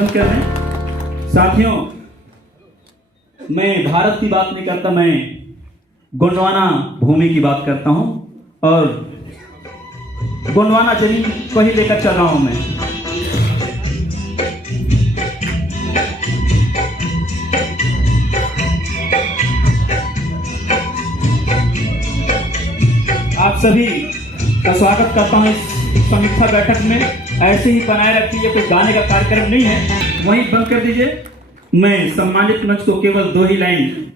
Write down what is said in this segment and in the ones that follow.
बंद कर दें। साथियों, मैं भारत की बात नहीं करता, मैं गोंडवाना भूमि की बात करता हूं और गोंडवाना जमीन को ही लेकर चल रहा हूं मैं। आप सभी का स्वागत करता हूं इस समीक्षा बैठक में। ऐसे ही बनाए रखिए, कोई गाने का कार्यक्रम नहीं है, वहीं बंद कर दीजिए। मैं सम्मानित मंच को केवल 2 ही लाइन,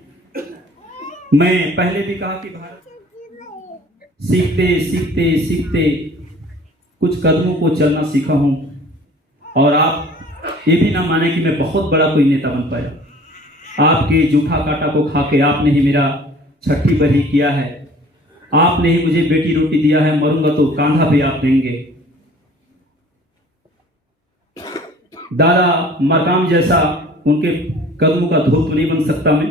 मैं पहले भी कहा कि भारत सीखते सीखते सीखते कुछ कदमों को चलना सीखा हूं, और आप ये भी ना माने कि मैं बहुत बड़ा कोई नेता बन पाया। आपके जूठा काटा को खा के आपने ही मेरा छठी बरी किया है, आपने ही मुझे बेटी रोटी दिया है, मरूंगा तो कांधा भी आप देंगे। दादा मरकाम जैसा उनके कदमों का धूल तो नहीं बन सकता मैं।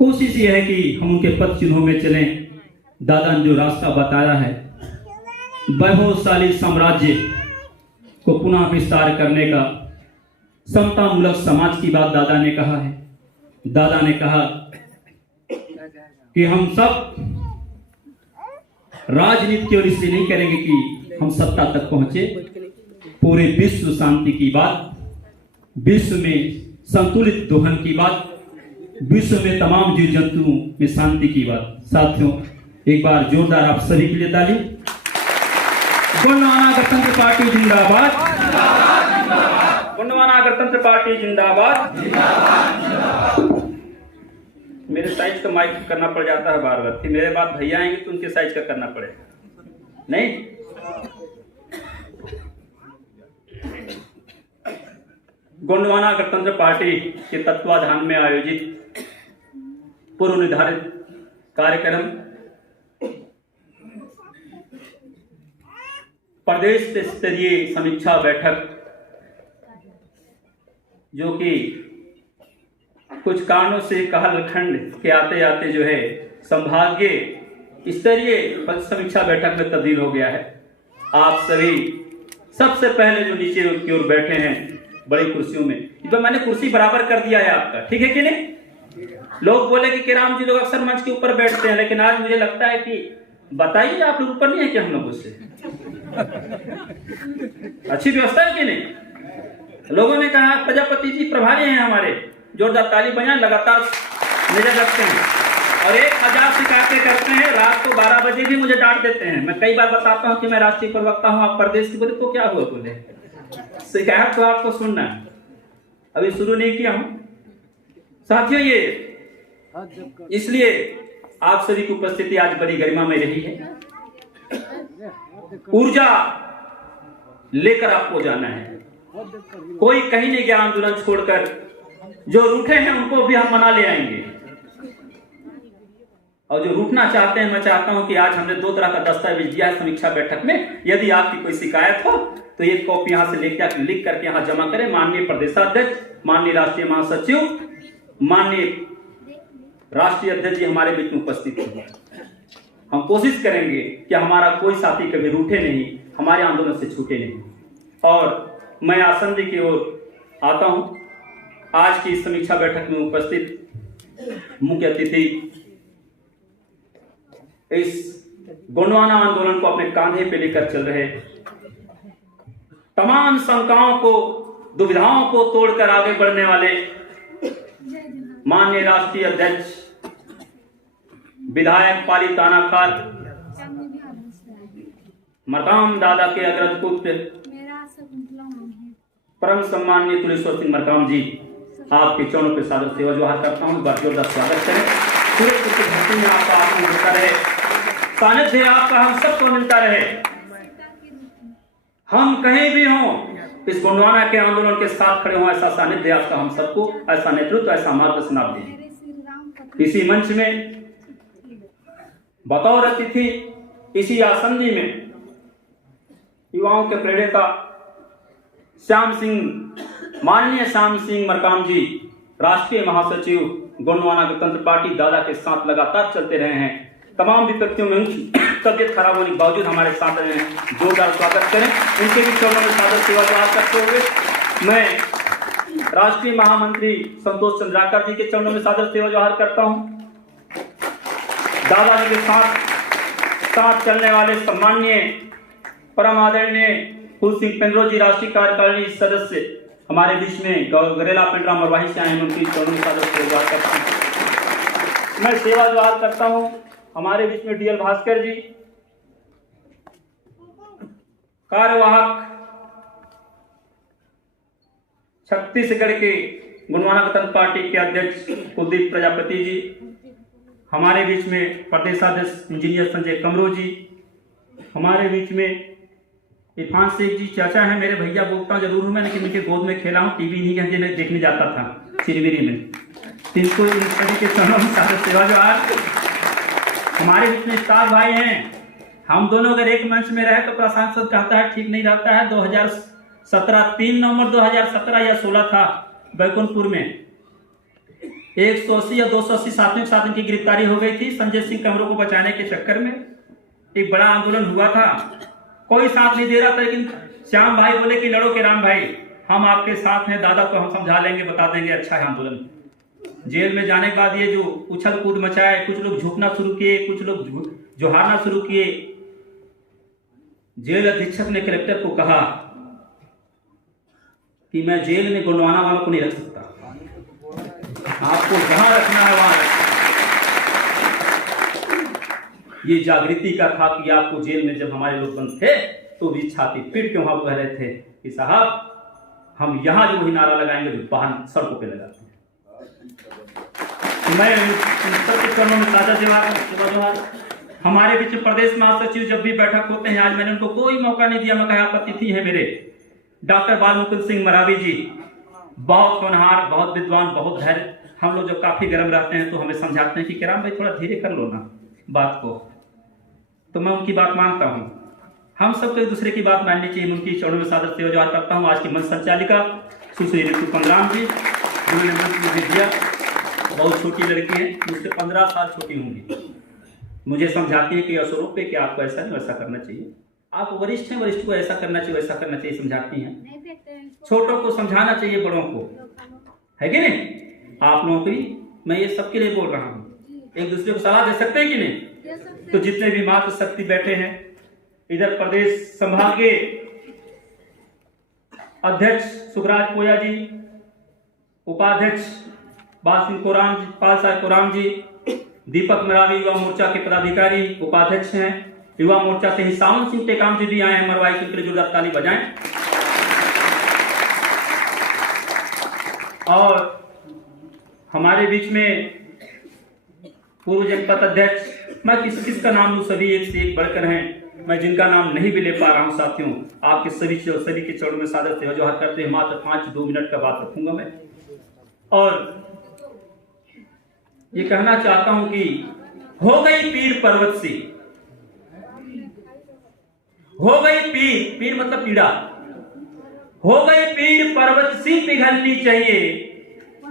कोशिश ये है कि हम उनके पद चिन्हों में चलें। दादा ने जो रास्ता बताया है, वैभवशाली साम्राज्य को पुनः विस्तार करने का, समतामूलक समाज की बात दादा ने कहा है। दादा ने कहा कि हम सब राजनीति केवल इसलिए नहीं करेंगे कि हम सत्ता तक पहुंचे, पूरे विश्व शांति की बात, विश्व में संतुलित दोहन की बात, विश्व में तमाम जीव जंतुओं में शांति की बात। साथियों, एक बार जोरदार आप सभी के लिए ताली। गोंडवाना गणतंत्र पार्टी जिंदाबाद, गोंडवाना गणतंत्र पार्टी जिंदाबाद। मेरे साइज का माइक करना पड़ जाता है बार बार, फिर मेरे बाद भैया आएंगे तो उनके साइज का करना पड़ेगा, नहीं? गोंडवाना गणतंत्र पार्टी के तत्वाधान में आयोजित पूर्व निर्धारित कार्यक्रम प्रदेश स्तरीय समीक्षा बैठक, जो कि कुछ कारणों से कालखंड के आते आते जो है संभागीय स्तरीय समीक्षा बैठक में तब्दील हो गया है। आप सभी सबसे पहले जो नीचे की ओर बैठे हैं बड़ी कुर्सियों में, तो मैंने कुर्सी बराबर कर दिया है आपका, ठीक है कि नहीं? लोग बोले कि किराम जी लोग अक्सर मंच के ऊपर बैठते हैं, लेकिन आज मुझे लगता है कि बताइए आप लोग ऊपर नहीं है क्या हम लोगों से? अच्छी व्यवस्था है कि नहीं? लोगों ने कहा प्रजापति जी प्रभारी हैं हमारे, जोरदार ताली बजाएं, लगातार नजर रखते हैं और 1000 शिकायतें करते हैं। रात को 12 बजे भी मुझे डांट देते हैं। मैं कई बार बताता हूं कि मैं राष्ट्रीय प्रवक्ता हूं, आप प्रदेश की। बोले तो क्या हुआ? बोले शिकायत तो आपको सुनना है, अभी शुरू नहीं किया हूं। साथियों, ये इसलिए आप सभी की उपस्थिति आज बड़ी गरिमा में रही है। ऊर्जा लेकर आपको जाना है। कोई कहीं नहीं गया आंदोलन छोड़कर, जो रूठे हैं उनको भी हम मना ले आएंगे, और जो रूठना चाहते हैं, मैं चाहता हूं कि आज हमने 2 तरह का दस्तावेज दिया है समीक्षा बैठक में। यदि आपकी कोई शिकायत हो तो एक कॉपी यहां से लेकर लिख करके यहां जमा करें। माननीय प्रदेशाध्यक्ष, माननीय राष्ट्रीय महासचिव, माननीय राष्ट्रीय अध्यक्ष जी हमारे बीच में उपस्थित होंगे। हम कोशिश करेंगे कि हमारा कोई साथी कभी रूठे नहीं, हमारे आंदोलन से छूटे नहीं। और मैं आसन जी की ओर आता हूं। आज की इस समीक्षा बैठक में उपस्थित मुख्य अतिथि, इस गोंडवाना आंदोलन को अपने कांधे पे लेकर चल रहे, तमाम शंकाओं को, दुविधाओं को तोड़कर आगे बढ़ने वाले माननीय राष्ट्रीय अध्यक्ष विधायक पाली तानाखाल मरकाम दादा के अग्रज पुत्र परम सम्माननीय तुलेश्वर सिंह मरकाम जी, आपके चरणों पे सादर सेवा जोहार करता हूं। जोरदार स्वागत करें। पूरे धरती में आपका आगमन होता रहे, सानिध्य आपका हम सबको मिलता रहे। हम कहीं भी हों, इस गोंडवाना के आंदोलन के साथ खड़े हों, ऐसा सानिध्य आपका हम सबको, ऐसा नेतृत्व, ऐसा मार्गदर्शन आप दीजिए। इसी मंच में बतौर अतिथि, इसी आसंदी में युवाओं के प्रेरणा श्याम सिंह, माननीय श्याम सिंह मरकाम जी, राष्ट्रीय महासचिव गोंडवाना गणतंत्र पार्टी, दादा के साथ लगातार चलते रहे हैं। तमाम विपत्तियों में उनकी तबियत खराब होने के बावजूद हमारे साथ रहे हैं। जोरदार स्वागत करें। उनके भी चरणों में सादर सेवा करते हुए मैं राष्ट्रीय महामंत्री संतोष चंद्राकर जी के चरणों में सादर सेवा जोहार करता हूं। दादाजी के साथ चलने वाले सम्माननीय परम आदरणीय फूल सिंह पेंड्रो जी, राष्ट्रीय कार्यकारिणी सदस्य हमारे बीच में गरेला पिंडरा मरवाही से आए हैं, उनकी चरणों में सादर सेवा जोहार करता हूं। मैं सेवा जोहार करता हूं हमारे बीच में डीएल भास्कर जी, कार्यवाहक छत्तीसगढ़ के गोंडवाना गणतंत्र पार्टी के अध्यक्ष कुलदीप प्रजापति जी, हमारे बीच में प्रदेशाध्यक्ष इंजीनियर संजय कमरो जी, हमारे बीच में इरफान शेख जी चाचा हैं, मेरे भैया बोलता जरूर हूं मैं, लेकिन उनके गोद में खेला हूं, टीवी नहीं है जिन्हें देखने जाता था चिरमिरी में। इनको इन सभी के चरणों में सादर सेवा जोहार। हमारे बीच में स्टार भाई हैं, हम दोनों अगर एक मंच में रहे तो प्रशांत सर कहता है ठीक नहीं रहता है। 2017 3 नवंबर 2017 या 16 था, बैकुंठपुर में 180 या 280 साथियों के साथ इनकी गिरफ्तारी हो गई थी। संजय सिंह कमरों को बचाने के चक्कर में एक बड़ा आंदोलन हुआ था, कोई साथ नहीं दे रहा था, लेकिन श्याम भाई बोले कि लड़ो के राम भाई, हम आपके साथ हैं, दादा को हम समझा लेंगे, बता देंगे अच्छा है आंदोलन। जेल में जाने के बाद ये जो उछल कूद मचाए, कुछ लोग झुकना शुरू किए, कुछ लोग जोहारना शुरू किए। जेल अधीक्षक ने कलेक्टर को कहा कि मैं जेल में गोंडवाना वालों को नहीं रख सकता, आपको जहां रखना है वहां रखना। ये जागृति का था कि आपको जेल में जब हमारे लोग बंद थे तो भी छाती पीट के वहां कह रहे थे कि साहब हम यहां जो वही नारा लगाएंगे जो बाहर सड़कों पे लगाते हैं। मैं सबके चरणों में साझा जोहार। हमारे बीच में प्रदेश महासचिव जब भी बैठक होते हैं, आज मैंने उनको कोई मौका नहीं दिया, मैं कहा आप अतिथि हैं मेरे, डॉक्टर बालमुकुंद सिंह मरावी जी, बहुत होनहार, बहुत विद्वान, बहुत धैर्य। हम लोग जब काफी गर्म रहते हैं तो हमें समझाते हैं कि किराम भाई थोड़ा धीरे कर लो ना बात को, तो मैं उनकी बात मानता हूं। हम सबको एक दूसरे की बात माननी चाहिए। उनकी चरणों में सादर सेवा जोहार करता हूं। आज की मंच संचालिका सुश्री ऋतु पंगराम जी, उन्होंने मंच में दिया, बहुत छोटी लड़की है, मुझसे 15 साल छोटी होंगी, मुझे समझाती है कि असुरों पे कि आपको ऐसा नहीं वैसा करना चाहिए, आप वरिष्ठ हैं, वरिष्ठ को ऐसा करना चाहिए वैसा करना चाहिए, समझाती हैं। छोटों को समझाना चाहिए, बड़ों को, है कि नहीं? आप लोगों की मैं ये सबके लिए बोल रहा हूँ, एक दूसरे को सलाह दे सकते हैं कि नहीं? तो जितने भी मातृशक्ति बैठे हैं, इधर प्रदेश संभाग के अध्यक्ष सुखराज पोया जी, उपाध्यक्ष पाल साहब कोराम जी, दीपक मरावी युवा मोर्चा के पदाधिकारी उपाध्यक्ष हैं, युवा मोर्चा से ही सावन सिंह टेकाम जी भी आए हैं, मरवाई के लिए जोरदार ताली बजाएं। और हमारे बीच में पूर्व जनपद अध्यक्ष, मैं किस का नाम लूं, सभी एक से एक बढ़कर हैं, मैं जिनका नाम नहीं भी ले पा रहा हूं साथियों, आपके सभी के चरणों में सादर सेवा जोहार करते हैं। मात्र 5-2 मिनट का बात रखूंगा मैं, और ये कहना चाहता हूं कि हो गई पीर पर्वत सी, हो गई पीर मतलब पीड़ा, हो गई पीर पर्वत सी पिघलनी चाहिए,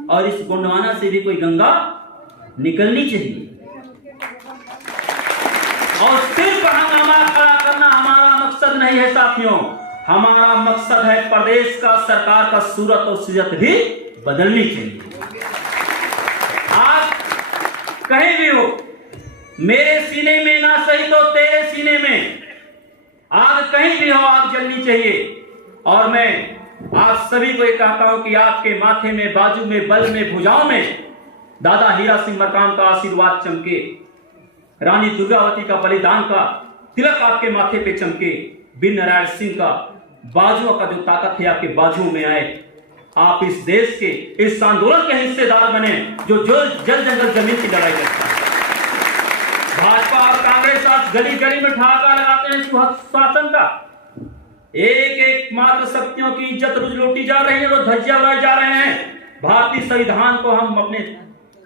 और इस गोंडवाना से भी कोई गंगा निकलनी चाहिए। और सिर्फ हंगामा खड़ा करना हमारा मकसद नहीं है साथियों, हमारा मकसद है प्रदेश का, सरकार का सूरत और सीरत भी बदलनी चाहिए। आप कहीं भी हो, मेरे सीने में ना सही तो तेरे सीने में आग कहीं भी हो, आग जलनी चाहिए। और मैं आप सभी को ये कहता हूं कि आपके माथे में, बाजू में, बल में, भुजाओं में दादा हीरा सिंह मरकाम का आशीर्वाद चमके, रानी दुर्गावती का बलिदान का तिलक आपके माथे पे चमके, बीर नारायण सिंह का बाजुओं का जो ताकत है आपके बाजुओं में आए, आप इस देश के इस आंदोलन के हिस्सेदार बने जो जल जंगल जमीन की लड़ाई करता है। भाजपा और कांग्रेस आज गली गली में ठहाका लगाते हैं सुशासन का, एक एक मात्र शक्तियों की इज्जत रोज लूटी जा रही है, वो धज्जियां उड़ाए जा रहे हैं। भारतीय संविधान को हम अपने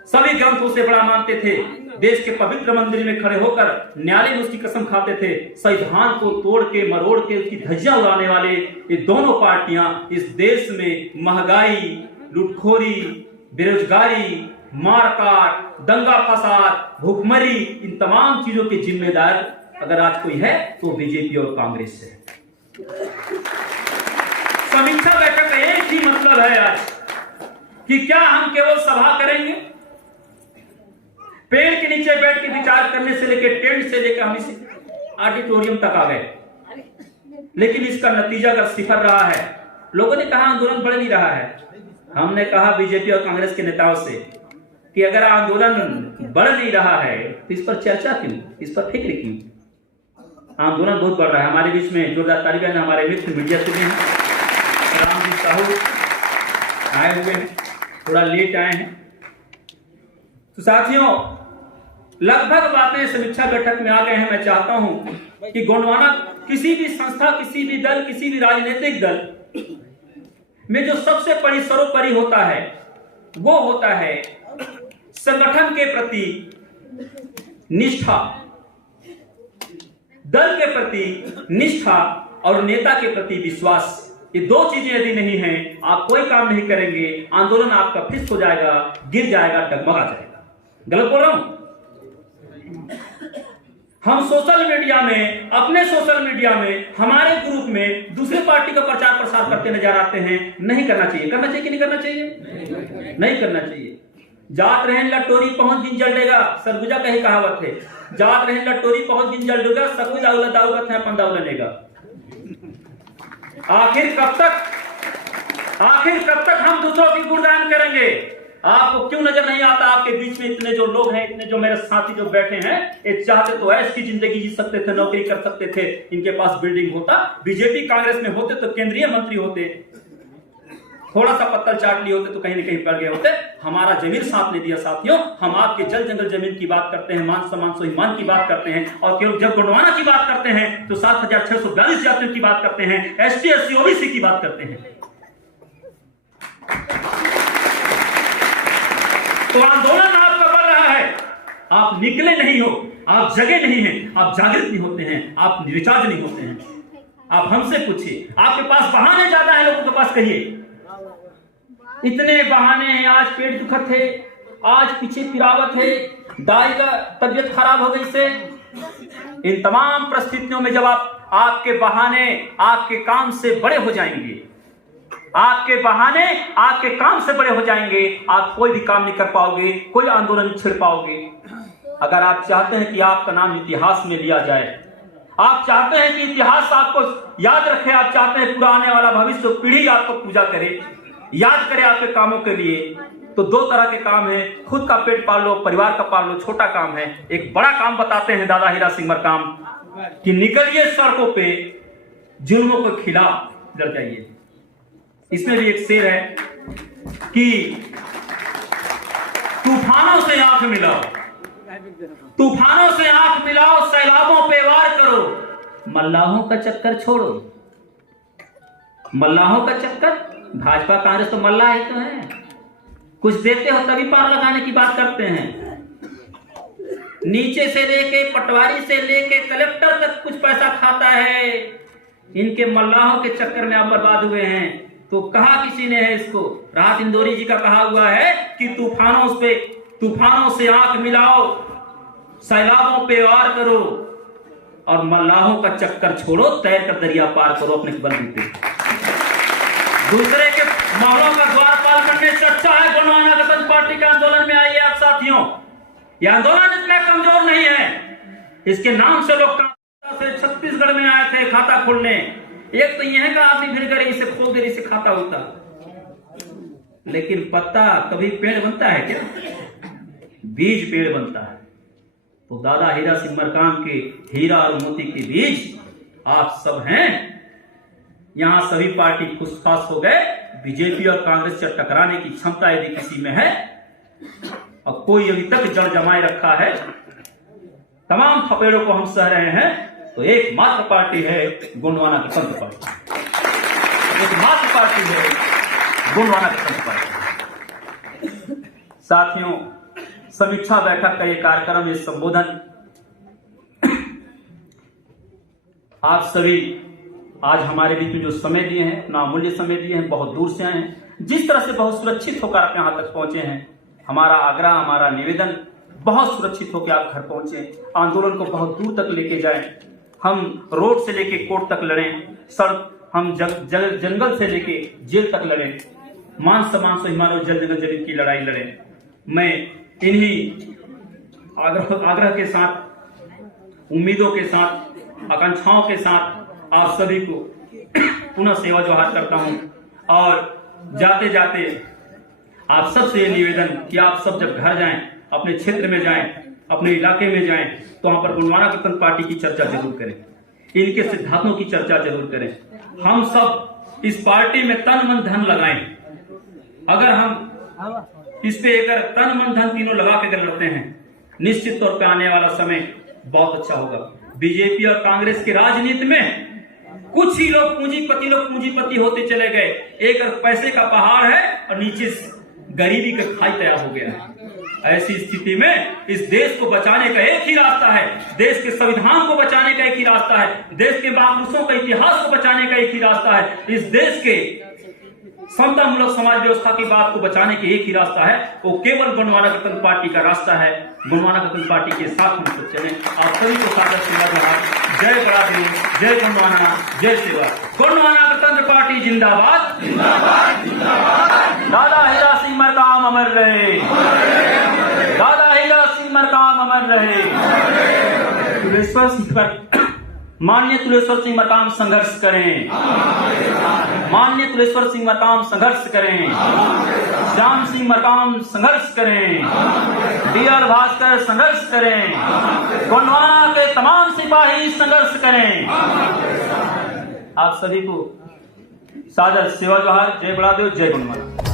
सभी ग्रंथों से बड़ा मानते थे, देश के पवित्र मंदिर में खड़े होकर न्यायालय में उसकी कसम खाते थे। संविधान को तोड़ के मरोड़ के उसकी धज्जियां उड़ाने वाले ये दोनों पार्टियां इस देश में महंगाई, लूटखोरी, बेरोजगारी, मारकाट, दंगा फसाद, भूखमरी, इन तमाम चीजों के जिम्मेदार अगर आज कोई है तो बीजेपी और कांग्रेस है। समीक्षा बैठक का एक ही मतलब है आज कि क्या हम केवल सभा करेंगे, पेड़ के नीचे बैठ के विचार करने से लेकर टेंट से लेकर हम इस ऑडिटोरियम तक आ गए, लेकिन इसका नतीजा अगर सिफर रहा है, लोगों ने कहा आंदोलन बढ़ नहीं रहा है। हमने कहा बीजेपी और कांग्रेस के नेताओं से कि अगर आंदोलन बढ़ नहीं रहा है तो इस पर चर्चा क्यों, इस पर फिक्र क्यों। आंदोलन बहुत बढ़ रहा है। हमारे बीच में जोरदार तालियां हैं हमारे मित्र मीडिया से हैं, रामजी साहू आए हुए हैं, थोड़ा लेट आए हैं। तो साथियों, लगभग बातें समीक्षा बैठक में आ गए हैं। मैं चाहता हूं कि गोंडवाना किसी भी संस्था, किसी भी दल, किसी भी राजनीतिक दल में जो सबसे सर्वोपरि होता है वो होता है संगठन के प्रति निष्ठा, दल के प्रति निष्ठा और नेता के प्रति विश्वास। ये दो चीजें यदि नहीं है, आप कोई काम नहीं करेंगे, आंदोलन आपका फिस्ट हो जाएगा, गिर जाएगा, डगमगा जाएगा। गलत बोल रहा हूं? हम सोशल मीडिया में, अपने सोशल मीडिया में, हमारे ग्रुप में दूसरे पार्टी का प्रचार प्रसार करते नजर आते हैं। नहीं करना चाहिए। करना चाहिए कि नहीं करना चाहिए? नहीं करना चाहिए। जात रहे लटोरी पहुंच दिन जल देगा, सरगुजा का ही कहावत है। जात रहे लटोरी पहुंच दिन जल देगा, सकुज आउला दाऊ का था पंदा उलनेगा। आखिर कब तक हम दूसरों की गुणगान करेंगे? आपको क्यों नजर नहीं आता? आपके बीच में इतने जो लोग हैं, इतने जो मेरे साथी जो बैठे हैं, ये चाहते तो ऐसी जिंदगी जी सकते थे, नौकरी कर सकते थे, इनके पास बिल्डिंग होता, बीजेपी कांग्रेस में होते तो केंद्रीय मंत्री होते, थोड़ा सा पत्तल चाट लिए होते तो कहीं न कहीं पड़ गए होते। हमारा जमीन साथ ने दिया। साथियों, हम आपके जल जंगल जमीन की बात करते हैं, मान सम्मान स्वाभिमान की बात करते हैं, और केवल जब गोंडवाना की बात करते हैं तो 7,642 जातियों की बात करते हैं, ST SC OBC की बात करते हैं। तो आंदोलन आपका बढ़ रहा है, आप निकले नहीं हो, आप जगे नहीं हैं, आप जागृत नहीं होते हैं, आप रिचार्ज नहीं होते हैं। आप हमसे पूछिए, आपके पास बहाने ज्यादा है लोगों के पास, कहिए इतने बहाने हैं। आज पेट दुखत है, आज पीछे पिरावत है, दाई का तबियत खराब हो गई से। इन तमाम परिस्थितियों में जब आपके बहाने आपके काम से बड़े हो जाएंगे, आपके बहाने आपके काम से बड़े हो जाएंगे, आप कोई भी काम नहीं कर पाओगे, कोई आंदोलन नहीं छिड़ पाओगे। अगर आप चाहते हैं कि आपका नाम इतिहास में लिया जाए, आप चाहते हैं कि इतिहास आपको याद रखे, आप चाहते हैं पुराने वाला भविष्य पीढ़ी आपको पूजा करे, याद करे आपके कामों के लिए, तो दो तरह के काम है। खुद का पेट पाल लो, परिवार का पाल लो, छोटा काम है। एक बड़ा काम बताते हैं दादा हीरा सिंह मरकाम कि निकलिए सड़कों पे, जुल्मों के खिलाफ लड़ जाइए। इसमें भी एक शेर है कि तूफानों से आंख मिलाओ, तूफानों से आंख मिलाओ, सैलाबों पे वार करो, मल्लाहों का चक्कर छोड़ो। मल्लाहों का चक्कर, भाजपा कांग्रेस तो मल्लाह ही तो है, कुछ देते हो तभी पार लगाने की बात करते हैं। नीचे से लेके पटवारी से लेके कलेक्टर तक कुछ पैसा खाता है। इनके मल्लाहों के चक्कर में आप बर्बाद हुए हैं। तो कहा किसी ने है इसको, राहत इंदौरी जी का कहा हुआ है कि तूफानों से आंख मिलाओ, सैलाबों पे वार करो, और मल्लाहों का चक्कर छोड़ो, तैर कर दरिया पार करो अपने बंदी पे। दूसरे के महलों का द्वारपाल करने से अच्छा है गोंडवाना गणतंत्र पार्टी के आंदोलन में आइए आप साथियों। यह आंदोलन इतना कमजोर नहीं है। इसके नाम से लोग से छत्तीसगढ़ में आए थे खाता खोलने। एक तो यह का आदमी फिर करे इसे खोल दे, इसे खाता होता, लेकिन पत्ता कभी पेड़ बनता है क्या? बीज पेड़ बनता है। तो दादा हीरा सिंह मरकाम के हीरा और मोती के बीज आप सब हैं। यहां सभी पार्टी खुशखास हो गए। बीजेपी और कांग्रेस से टकराने की क्षमता यदि किसी में है, और कोई अभी तक जड़ जमाए रखा है, तमाम थपेड़ों को हम सह रहे हैं, तो एकमात्र पार्टी है गोंडवाना गणतंत्र पार्टी। एकमात्र पार्टी है गोंडवाना गणतंत्र पार्टी। साथियों, समीक्षा बैठक का ये कार्यक्रम, ये संबोधन आप सभी आज हमारे बीच में जो समय दिए हैं, अपना अमूल्य समय दिए हैं, बहुत दूर से आए हैं, जिस तरह से बहुत सुरक्षित होकर आप यहाँ तक पहुंचे हैं, हमारा आग्रह, हमारा निवेदन, बहुत सुरक्षित होकर आप घर पहुंचे, आंदोलन को बहुत दूर तक लेके जाएं। हम रोड से लेके कोर्ट तक लड़ें, सड़क हम जंगल से लेके जेल तक लड़ें, मान सम्मान स्वाभिमान और जल जगत जलील की लड़ाई लड़ें। मैं इन्हीं आग्रह के साथ, उम्मीदों के साथ, आकांक्षाओं के साथ आप सभी को पुनः सेवा जोहार करता हूं और जाते जाते आप सबसे ये निवेदन कि आप सब जब घर जाएं, अपने क्षेत्र में जाएं, अपने इलाके में जाएं, तो वहां पर गोंडवाना गणतंत्र पार्टी की चर्चा जरूर करें, इनके सिद्धांतों की चर्चा जरूर करें। हम सब इस पार्टी में तन मन धन लगाएं। अगर हम इस पे अगर तन मन धन तीनों लगा के लड़ते हैं, निश्चित तौर पे आने वाला समय बहुत अच्छा होगा। बीजेपी और कांग्रेस की राजनीति में कुछ ही लोग पूंजीपति होते चले गए। एक पैसे का पहाड़ है और नीचे गरीबी का खाई तैयार हो गया है। ऐसी स्थिति में इस देश को बचाने का एक ही रास्ता है, देश के संविधान को बचाने का एक ही रास्ता है, देश के महापुरुषों का इतिहास को बचाने का एक ही रास्ता है, इस देश के समतामूलक समाज व्यवस्था की बात को बचाने के एक ही रास्ता है, वो केवल गोंडवाना गणतंत्र पार्टी का रास्ता है। गोंडवाना गणतंत्र पार्टी के साथ हम सब चलें। आप सभी को सादर सेवा जोहार। जय बरादरी, जय गोंडवाना, जय सेवा। गोंडवाना गणतंत्र पार्टी जिंदाबाद, जिंदाबाद, जिंदाबाद। दादा हीरा सिंह मरकाम अमर रहे, दादा हीरा सिंह मरकाम अमर रहे। तुलेश्वर सिंह पर माननीय तुलेश्वर सिंह मरकाम संघर्ष करें, माननीय तुलेश्वर सिंह मरकाम संघर्ष करें, श्याम सिंह मरकाम संघर्ष करें, डीआर भास्कर संघर्ष करें, गोंडवाना के तमाम सिपाही संघर्ष करें। आप सभी को सादर सेवा जोहार। जय बड़ादेव, जय गोंडवाना।